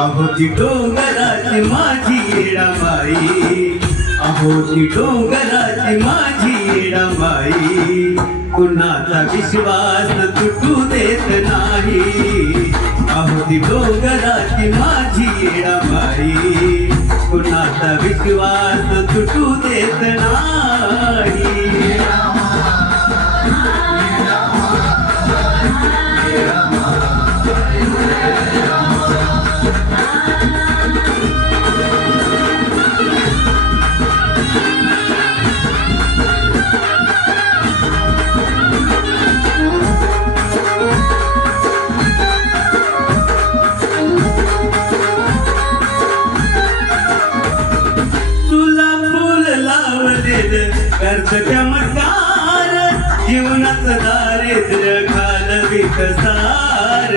अहो ती डोंगराची माझी येडाबाई, अहो ती डोंगराची माझी येडाबाई, कुणाचा विश्वास तुटू देत नाही. अहो ती डोंगराची माझी येडाबाई, कुणाचा विश्वास तुटू देत नाही. कर्ज चमत्कार, जीवनाचं दारिद्र्य घालवित सार.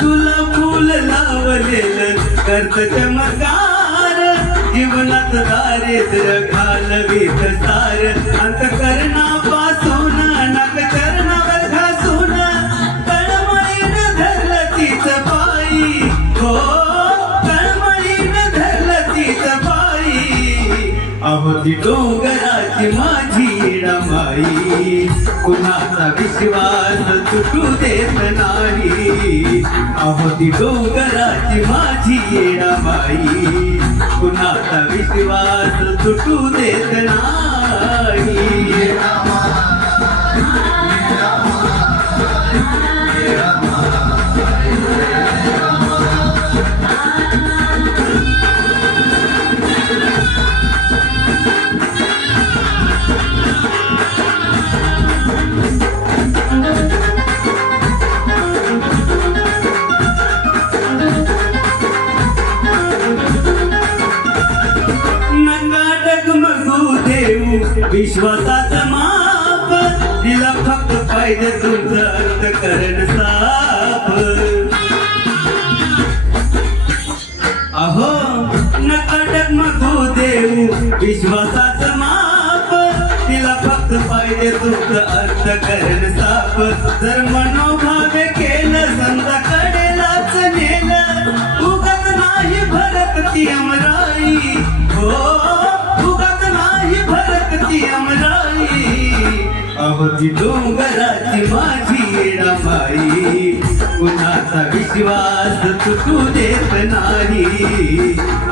तुला फूल लावलेलं कर्ज चमत्कार, जीवनाचं दारिद्र्य घालवित सार. अंतःकरणापासून नखचरणावर घासून तळमळीनं धरलं तीच पायी. हो अहो ती डोंगराची माझी येडाबाई, कुणाचा विश्वास तुटू देत नाही. अहो ती डोंगराची माझी येडाबाई, कुणाचा विश्वास तुटू देत नाही. विश्वासाचं माप तिला फक्त पाहिजे तुझं अंतःकरण साफ. अहो नका डगमगू देऊ विश्वासाचं माप, तिला फक्त पाहिजे तुझं अंतःकरण साफ. जर मनोभावे केलं समजा कडेलाच नेलं, उगाच नाही भरत ती अमराई. हो ती अमराई. अहो ती डोंगराची माझी येडाबाई, कुणाचा विश्वास तुटू देत नाही.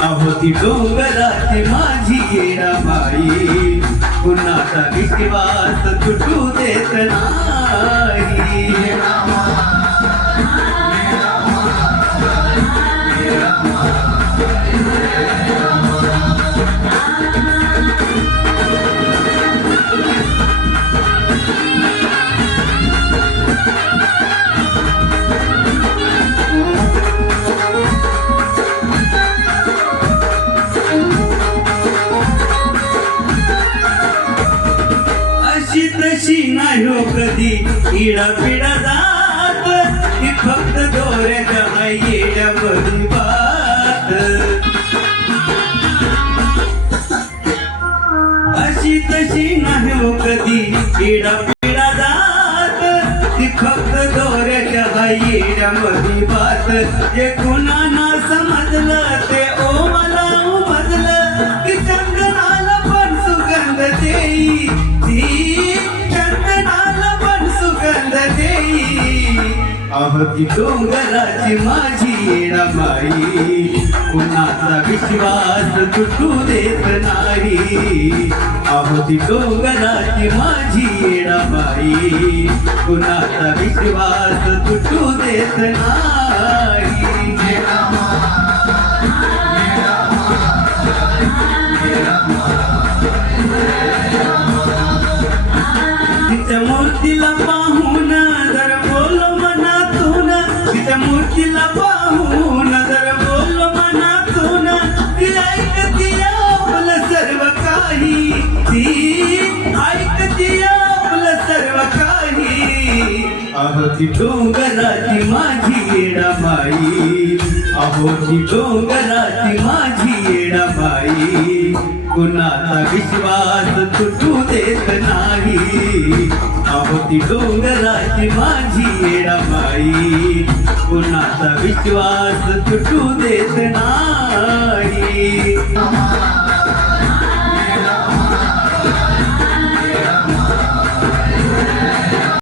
अहो ती डोंगराची माझी येडाबाई, कुणाचा विश्वास तुटू देत नाही. तशी नाही हो कधी इडा पिडा जात, ती फक्त दोऱ्याच्या येड्यावरून बात. अशी तशी नाही हो कधी इडा पिडा जात, ती फक्त दोऱ्याच्या येड्यावरून बात. जे कुणाला समजलं ते ओ मला उमजलं, की चंदनाला पण सुगंध देई. अहो ती डोंगराची माझी येडाबाई, कुणाचा विश्वास तुटू देत नाही. अहो ती डोंगराची माझी येडाबाई, कुणाचा विश्वास तुटू देत नाही. तिच्या मूर्तीला पाहून जर बोलो मनातून, तिच्या मूर्तीला पाहून जर बोलो मनातून, ती ऐकती आपलं सर्व काही. ती ऐकती आपलं सर्व काही. अहो ती डोंगराची माझी येडाबाई, अहो ती डोंगराची माझी येडाबाई, कुणाचा विश्वास तुटू देत नाही. अहो होती डोंगराची माझी येडाबाई कुणाचा विश्वास तुटू देत नाही